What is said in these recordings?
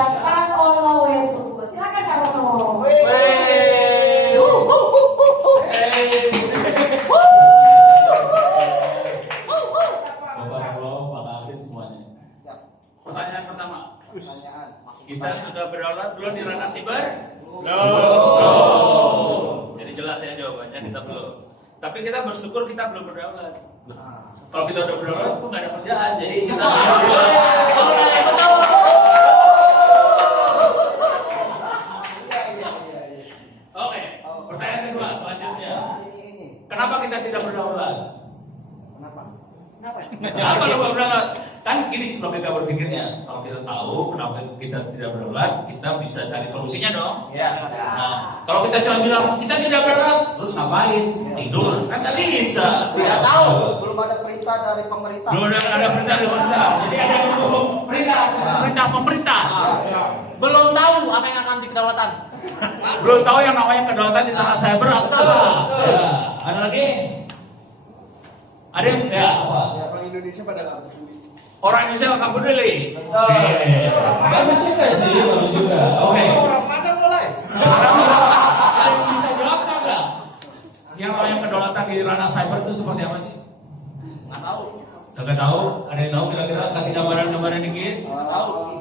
ada Kang Ono Wetu. Silakan Kang Ono. Pertanyaan pertama. Kita sudah berdaulat belum di ranah siber? Belum. Jadi jelas ya jawabannya, kita belum. Tapi kita bersyukur kita belum berdaulat. Kalau kita udah berdaulat tuh nggak ada kerjaan, jadi kita Oke, pertanyaan kedua selanjutnya. Kenapa kita tidak berdaulat? Kenapa lupa berdaulat? Kan gini kalau kita berpikirnya, kalau kita tahu kenapa kita tidak berdaulat, kita bisa cari solusinya dong. Nah, kalau kita cuma bilang kita tidak berdaulat, terus ngapain? Tidur? Kan nggak bisa. Tidak tahu. Belum ada perintah dari pemerintah. Belum ada perintah dari pemerintah. Jadi ada yang mendukung pemerintah. Belum tahu apa yang akan dikedaulatan. Belum tahu yang namanya kedaulatan di tanah cyber apa? Ada lagi? Ada yang apa? Orang Indonesia pada nggak peduli. Orang Indonesia nggak peduli. Bagus juga sih, bagus juga. Oke. Orang mana mulai? Ada yang bisa jawab nggak? Yang namanya kedaulatan di ranah cyber itu seperti apa sih? Nggak tahu. Nggak tahu. Ada yang tahu kira-kira? Kasih gambaran-gambaran dikit. Nggak tahu.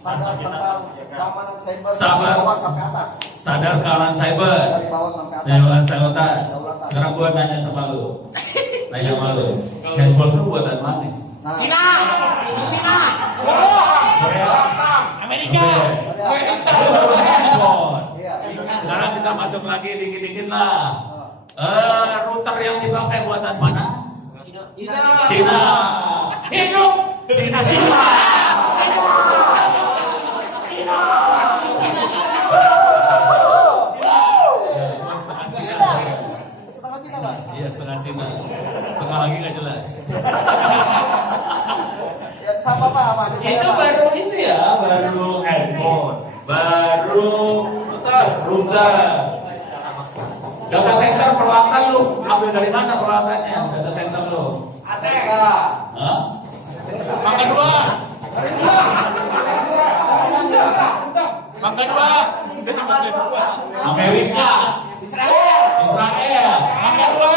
Sadar tentang keamanan cyber Sabar. dari bawah sampai atas. Sadar keamanan cyber. Dari bawah sampai atas. Dari bawah sampai atas. Sekarang gua nanya sama lu. Nanya sama lu. Handphone lu buatan mana? Nah, Cina. Korea. Amerika. Lu baru handphone. iya. Sekarang kita masuk lagi dikit-dikit lah. Router yang dipakai buatan mana? Cina. Hidup Cina. Setengah Cina, Bang. Iya, setengah Cina. Setengah lagi nggak jelas. Ya, sama Pak, sama adik saya, Itu Pak. baru itu ya, baru handphone, baru router. Data center peralatan lu ambil dari mana peralatannya? Data center lu? Hah? Pakai dua. Pakai dua. Amerika, Israel. Israel. Pakai dua.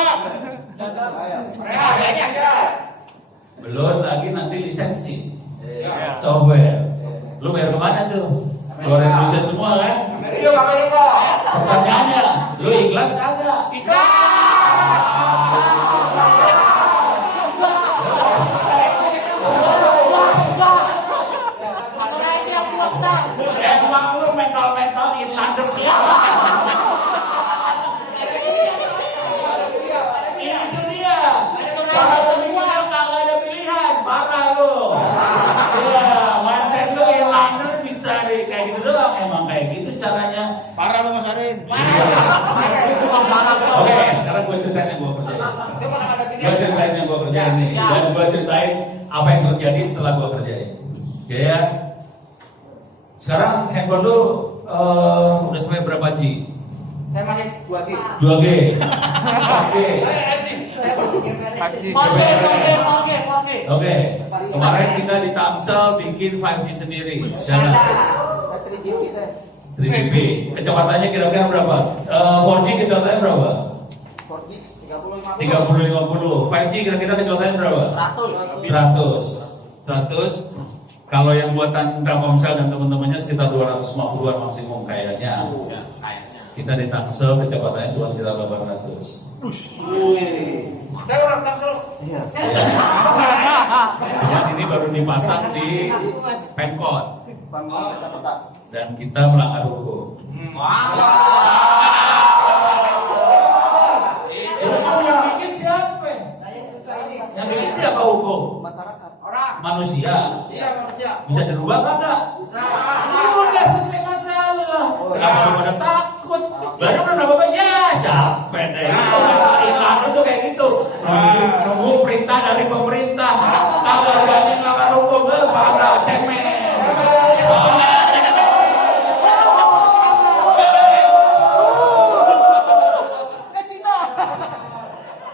Belum lagi nanti lisensi software. Lu bayar kemana tuh? Luar Indonesia semua kan? Pertanyaannya, lu ikhlas kagak? Emang lu mental-mental inlander siapa? Itu dia. Kalau semua nggak ada pilihan, parah lu. Iya, mindset lu inlander bisa deh kayak gitu doang. Emang kayak gitu caranya. Parah lu Mas Arin. Oke, sekarang gue ceritain yang gue kerjain. Gue ceritain yang gue kerjain nih, dan gue ceritain apa yang terjadi setelah gue kerjain. Oke ya. Sekarang handphone lu udah sampai berapa G? Saya masih 2G. 2G. 4G. Oke. Kemarin kita di Tangsel bikin 5G sendiri. Jalan. 3G kita. 3GP. Kecepatannya kira-kira berapa? 4G kecepatannya berapa? 4G 30-50. 5G kira-kira kecepatannya berapa? 100. Kalau yang buatan Telkomsel dan teman-temannya sekitar 250-an maksimum kayaknya. Kita di Tangsel kecepatannya cuma sekitar 800. Saya orang Tangsel. Iya. Cuman ini baru dipasang di Pemkot Jakarta. dan kita melanggar hukum. Yang bikin siapa? Yang bikin siapa hukum? Masyarakat. Manusia. Bisa dirubah kagak? Udah selesai masalah. Kenapa cuma pada takut? Baru udah bapak ya capek deh. Inlander tuh kayak gitu. Nunggu perintah dari pemerintah. Kalau berani melanggar hukum, pada cemen.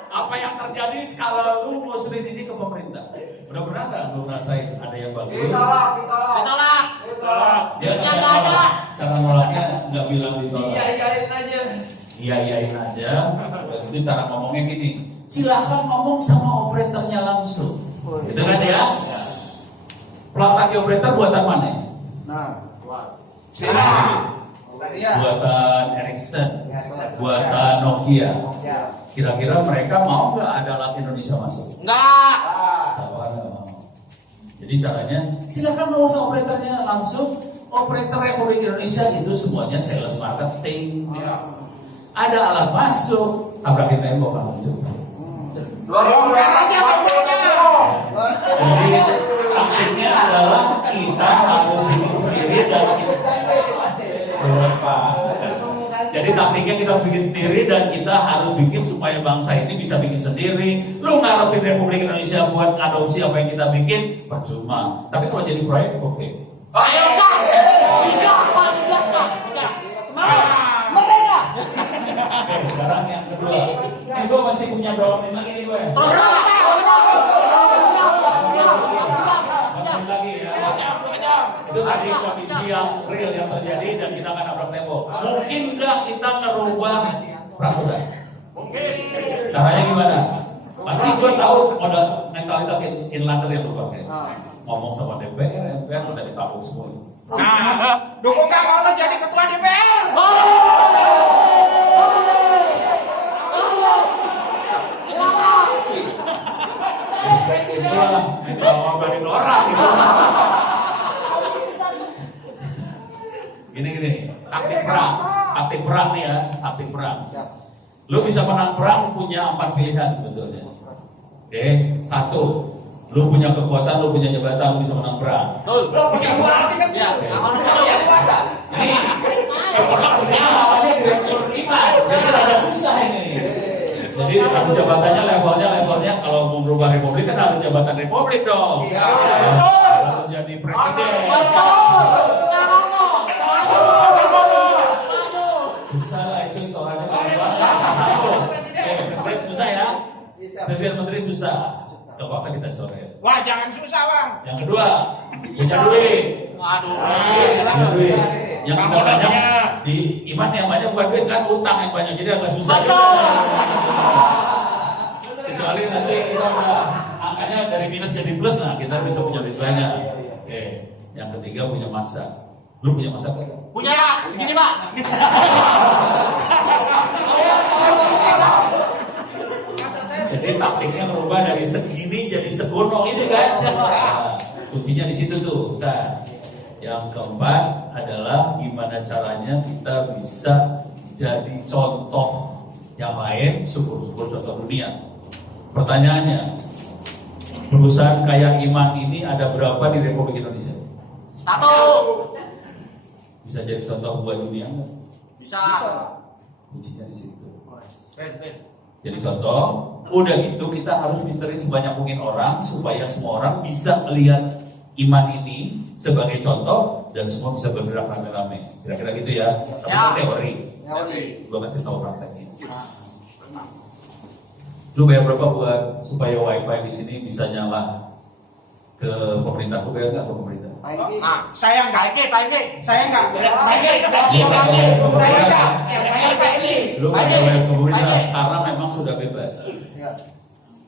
Apa yang terjadi kalau lu mau selidiki ke pemerintah? Udah pernah nggak lu ngerasain ada yang bagus? Ditolak. bilang ditolak. Iya-iyain aja. Iya-iyain aja. Udah gitu cara ngomongnya gini. Silahkan ngomong sama operatornya langsung. Gitu kan ya? Plat kaki operator buatan mana? Nah, Buatan Ericsson, buatan Nokia. Kira-kira mereka mau nggak ada alat Indonesia masuk? enggak. Tawaran nggak mau. Jadi caranya silakan ngomong sama operatornya langsung. Operator Republik Indonesia itu semuanya sales marketing. Ada alat masuk, tabrakin tembok langsung. Bongkar aja temboknya. Jadi taktiknya adalah kita harus bikin sendiri dan jadi taktiknya kita harus bikin sendiri dan kita harus bikin supaya bangsa ini bisa bikin sendiri. Lu ngarepin Republik Indonesia buat adopsi apa yang kita bikin, percuma. Tapi kalau jadi proyek, oke. Ayo gas. Gas. Semangat. Merdeka. Oke, sekarang yang kedua. Ini gue masih punya dorongan lagi nih gue. Masih lagi ya. Itu tadi kondisi yang real yang terjadi dan kita akan nabrak tembok. Mungkin nggak kita ngerubah peraturan? Mungkin. Caranya gimana? Pasti gue tahu modal mentalitas inlander yang lu pakai. Ngomong sama DPR, MPR udah ditabung semua. Nah, dukung Kang Ono jadi ketua DPR. Itulah kalau balik orang gitu. Gini, taktik perang nih ya, taktik perang. Lu bisa menang perang punya 4 pilihan sebetulnya. Oke, 1, lu punya kekuasaan, lu punya jabatan, lu bisa menang perang. Betul. Lo punya dua arti kan? Ya. Yang kuasa. Ini kalau punya namanya direktur iman, jadi ada susah ini. Jadi harus jabatannya levelnya kalau mau berubah republik kan harus jabatan republik dong. Iya. Harus jadi presiden. Susah lah itu soalnya. Presiden susah ya. Presiden menteri susah. Terpaksa kita coret. Wah, jangan susah, Bang. Yang kedua, punya duit. Aduh. Punya duit. Yang kita banyak di iman yang banyak bukan duit kan utang yang banyak jadi agak susah juga. Kecuali nanti kita udah angkanya dari minus jadi plus, nah kita bisa punya duit banyak. Oke. Yang ketiga punya masa. Lu punya masa kan? Punya segini, Pak. Jadi taktiknya merubah dari segini jadi segono itu kan. Nah, kuncinya di situ tuh. Nah, yang keempat adalah gimana caranya kita bisa jadi contoh yang lain, syukur-syukur contoh dunia. Pertanyaannya, perusahaan kayak Iman ini ada berapa di Republik Indonesia? 1. Bisa jadi contoh buat dunia nggak? Bisa. Kuncinya di situ. Ben. Jadi contoh, udah gitu kita harus pinterin sebanyak mungkin orang supaya semua orang bisa melihat Iman ini sebagai contoh dan semua bisa bergerak rame-rame. Kira-kira gitu ya. Tapi itu teori. Gua kasih tahu prakteknya. Lu bayar berapa buat supaya wifi di sini bisa nyala ke pemerintah? Lu bayar nggak ke pemerintah? Nah, saya enggak ini, Pak ini. Saya enggak. Saya enggak. Yang bayar Pak ini. Lu nggak bayar ke pemerintah karena memang sudah bebas.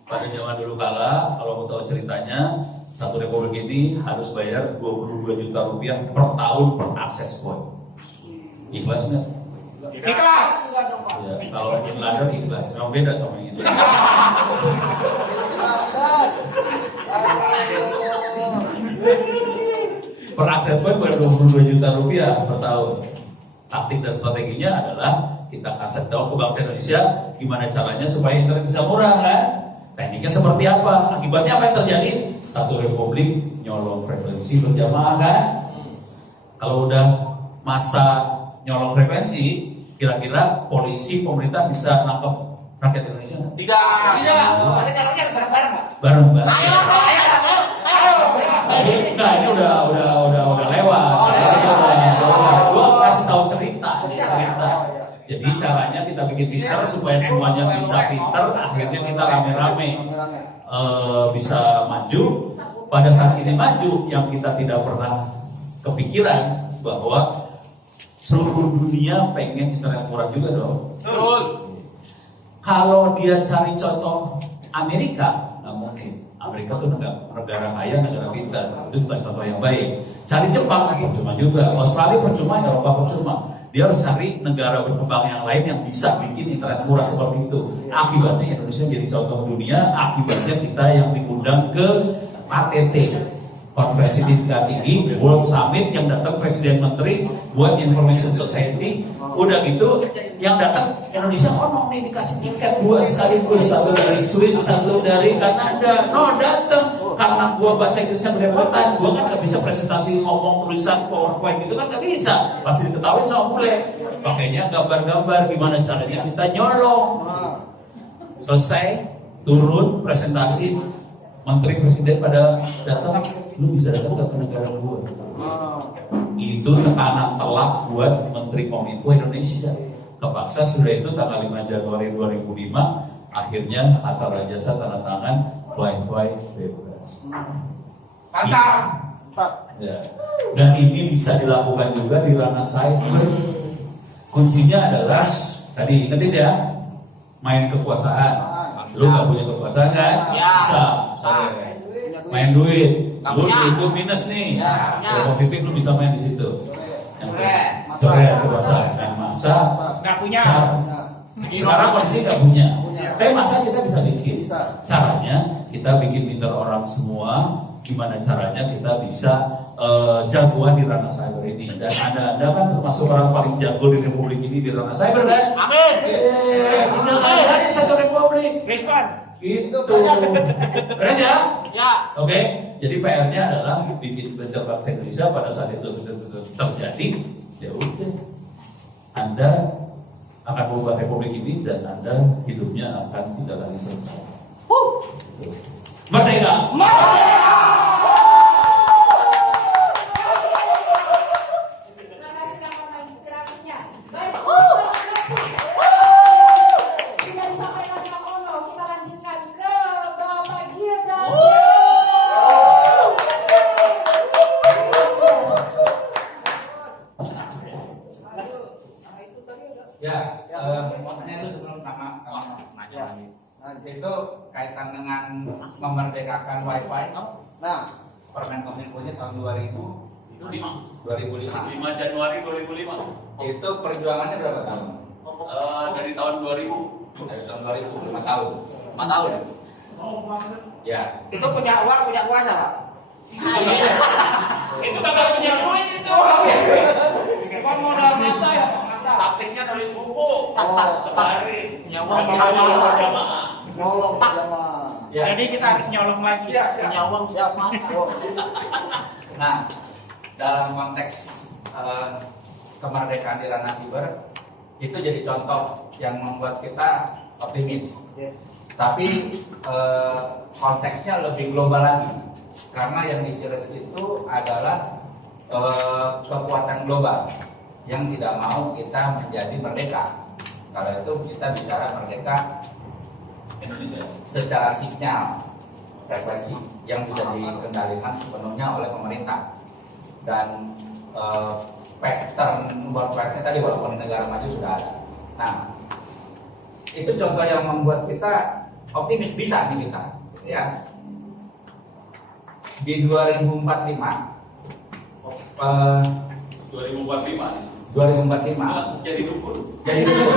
Pada zaman dulu kala, kalau mau tahu ceritanya, satu republik ini harus bayar 22 juta rupiah per tahun per akses point. Ikhlas nggak? Ikhlas. Ya, kalau inlander ikhlas, memang beda sama ini. Per akses point bayar 22 juta rupiah per tahun. Taktik dan strateginya adalah kita kasih tahu ke bangsa Indonesia gimana caranya supaya internet bisa murah kan? Tekniknya seperti apa? Akibatnya apa yang terjadi? Satu republik nyolong frekuensi berjamaah kan? Kalau udah masa nyolong frekuensi, kira-kira polisi pemerintah bisa nangkep rakyat Indonesia? Tidak. Ada caranya bareng-bareng, Pak. Bareng-bareng. Ayo. Nah, ini udah lewat. Gua kasih tahu cerita. Jadi caranya kita bikin pinter supaya semuanya bisa pinter. Akhirnya kita rame-rame bisa maju. Pada saat ini maju, yang kita tidak pernah kepikiran bahwa Seluruh dunia pengen internet murah juga dong. Betul. Kalau dia cari contoh Amerika, nggak mungkin. Amerika tuh negara kaya, negara pintar. Itu bukan contoh yang baik. Cari Jepang percuma juga, Australia percuma, Eropa percuma. Dia harus cari negara berkembang yang lain yang bisa bikin internet murah seperti itu. Akibatnya Indonesia jadi contoh dunia. Akibatnya kita yang diundang ke KTT, Konferensi Tingkat Tinggi World Summit, yang datang presiden menteri buat Information Society. Udah gitu yang datang Indonesia, nih dikasih tiket 2 sekaligus, 1 dari Swiss, 1 dari Kanada. No, datang karena gua bahasa Inggrisnya belepotan, gua kan nggak bisa presentasi ngomong tulisan PowerPoint gitu kan nggak bisa, pasti diketahui sama bule. Pakainya gambar-gambar, gimana caranya kita nyolong. Selesai turun presentasi, menteri presiden pada datang, lu bisa datang ke negara gua. Itu tekanan telak buat Menteri Kominfo Indonesia. Kepaksa sudah itu tanggal 5 Januari 2005, akhirnya Hatta Rajasa tanda tangan Wi-Fi bebas. Mantap. Ya. Dan ini bisa dilakukan juga di ranah cyber. Kuncinya adalah tadi ingetin ya, main kekuasaan. Lu nggak punya kekuasaan kan? Ya. Bisa. Bisa. Main duit. Nggak Lu punya. itu minus nih. Ya. Kalau positif lu bisa main di situ. Coret. Coret kekuasaan. Nah, masa Nggak punya. sekarang kondisi nggak punya. Tapi masa kita bisa bikin. Bisa. Caranya kita bikin pinter orang semua. Gimana caranya kita bisa jagoan di ranah cyber ini. Dan anda kan termasuk orang paling jago di republik ini di ranah cyber kan? Amin. Tinggal aja satu republik. Respon. Gitu. Beres ya? Ya. Oke. Jadi PR-nya adalah bikin belajar bangsa Indonesia pada saat itu terjadi. Ya udah. Anda akan mengubah republik ini dan Anda hidupnya akan tidak lagi selesai. Merdeka! Terima kasih karena inspirasinya. Baik, sudah disampaikan Kang Ono, kita lanjutkan ke Bapak Gildas. Ya, mau tanya dulu sebelum nanya lagi. Itu kaitan dengan memerdekakan WiFi. Nah, Permen Kominfo-nya tahun 2005. 5 Januari 2005. Itu perjuangannya berapa tahun? Dari tahun 2000. Dari tahun 2000, 5 tahun. 5 tahun. Ya. Itu punya uang, punya kuasa, Pak. Itu bakal punya duit itu. Bukan modal masa ya, masa. Taktiknya nulis buku. Sebari. Punya uang, Punya punya uang, uang. jamaah. nolong jamaah. Ya. Jadi kita harus nyolong lagi. Punya uang, punya mata. Nah, dalam konteks kemerdekaan di ranah siber itu jadi contoh yang membuat kita optimis. Tapi konteksnya lebih global lagi, karena yang dicires itu adalah kekuatan global yang tidak mau kita menjadi merdeka. Kalau itu kita bicara merdeka Indonesia. secara sinyal frekuensi yang bisa dikendalikan sepenuhnya oleh pemerintah, dan pattern worldwide tadi walaupun di negara maju sudah ada. Nah, itu contoh yang membuat kita optimis bisa nih kita, gitu ya. Di 2045 2045 jadi dukun. jadi dulu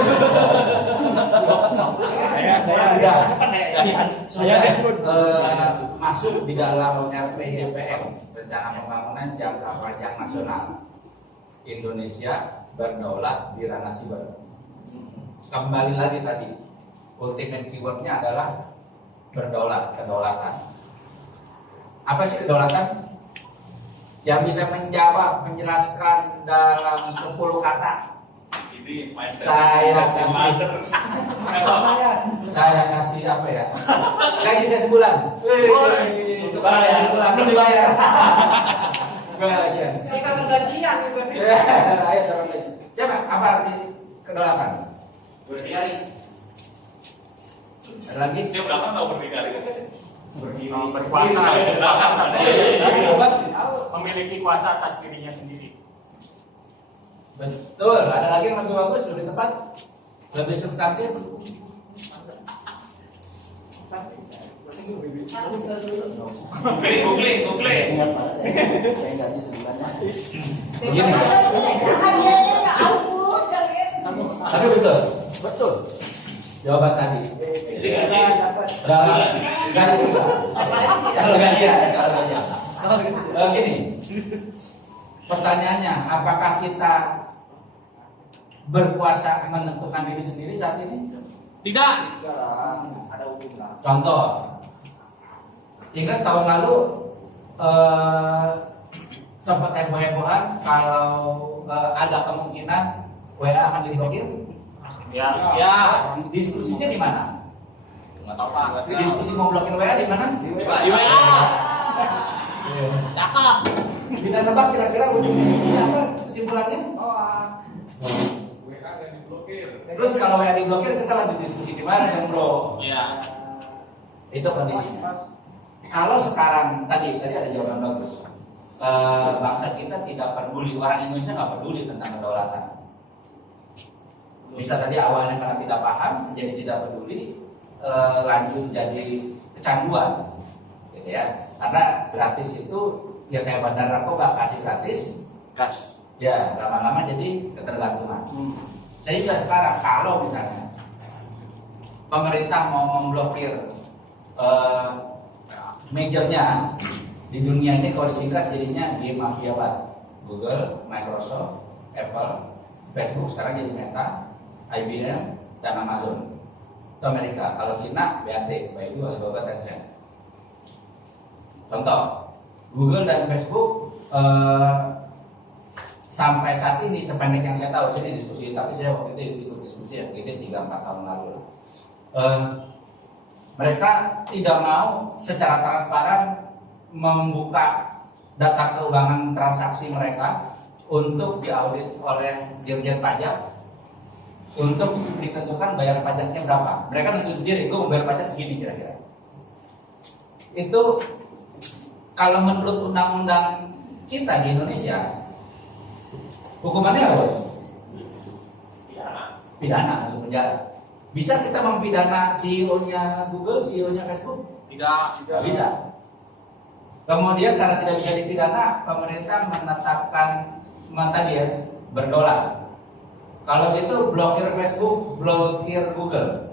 masuk di dalam RPJPM, Rencana Pembangunan Jangka Panjang Nasional. Indonesia berdaulat di ranah siber. Kembali lagi tadi, ultimate keywordnya adalah berdaulat, kedaulatan. Apa sih kedaulatan? Yang bisa menjawab, menjelaskan dalam 10 kata. Ini Saya kasih apa ya? Gaji saya sebulan. Untuk orang yang sebulan belum dibayar. Gue gajian. Ini kan gajian juga nih. Ayo turun lagi. Coba apa arti kedaulatan? berdikari. Ada lagi? Dia belakang nggak berdikari kan? Berkuasa, Belakang. memiliki kuasa atas dirinya sendiri. Betul, ada lagi yang lebih bagus, lebih tepat, lebih substantif. Googling. Ingat banget ya. Yang gaji sebulan. Begini. Hadiahnya ya ampun, kalian. Tapi betul. Jawaban tadi. Jadi gaji dapat. Gaji juga. Kalau gajian. Gini. Pertanyaannya, apakah kita berkuasa menentukan diri sendiri saat ini? Tidak. Ada hubungan. Contoh, ingat tahun lalu sempat heboh-hebohan kalau ada kemungkinan WA akan diblokir. Ya. Diskusinya di mana? Nggak tahu Pak. Diskusi mau blokir WA di mana? Di WA. Cakep. Bisa nebak kira-kira ujung diskusinya apa? Kesimpulannya? Terus kalau WA diblokir kita lanjut diskusi di mana yang bro? Iya. Itu kondisinya. Kalau sekarang tadi ada jawaban bagus. Bangsa kita tidak peduli, orang Indonesia nggak peduli tentang kedaulatan. Bisa tadi awalnya karena tidak paham, jadi tidak peduli, lanjut jadi kecanduan, gitu ya. Karena gratis itu ya kayak bandar narkoba kasih gratis, Gas. ya lama-lama jadi ketergantungan. Sehingga sekarang kalau misalnya pemerintah mau memblokir majornya di dunia ini, kalau disingkat jadinya game mafia banget. Google, Microsoft, Apple, Facebook sekarang jadi Meta, IBM, dan Amazon. Itu Amerika. Kalau Cina, BAT, Baidu, Alibaba, Tencent. Contoh, Google dan Facebook sampai saat ini sependek yang saya tahu, ini diskusi, tapi saya waktu itu ikut diskusi ya, ini 3-4 tahun lalu lah. Mereka tidak mau secara transparan membuka data keuangan transaksi mereka untuk diaudit oleh Dirjen Pajak untuk ditentukan bayar pajaknya berapa. Mereka tentu sendiri, gue membayar pajak segini kira-kira. Itu kalau menurut undang-undang kita di Indonesia, hukumannya apa? Pidana, masuk penjara. Bisa kita mempidana CEO-nya Google, CEO-nya Facebook? Tidak. Bisa. Kemudian karena tidak bisa dipidana, pemerintah menetapkan tadi ya, berdolar. Kalau itu blokir Facebook, blokir Google.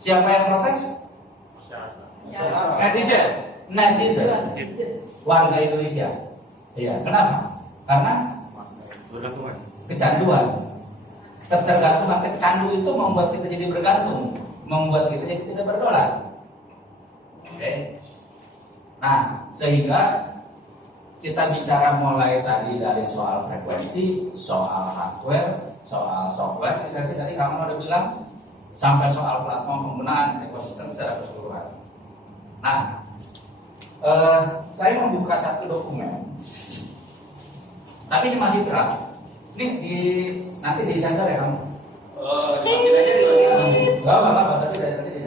Siapa yang protes? Netizen. Warga Indonesia. Iya, kenapa? Karena kecanduan. Ketergantungan, kecandu itu membuat kita jadi bergantung, membuat kita jadi tidak berdolar. Oke. Nah, sehingga kita bicara mulai tadi dari soal frekuensi, soal hardware, soal software. Saya sih tadi kamu udah bilang sampai soal platform penggunaan ekosistem secara keseluruhan. Nah, saya membuka satu dokumen, tapi ini masih draft. Ini nanti disensor ya kamu? Makin aja di bagian. Gak apa-apa,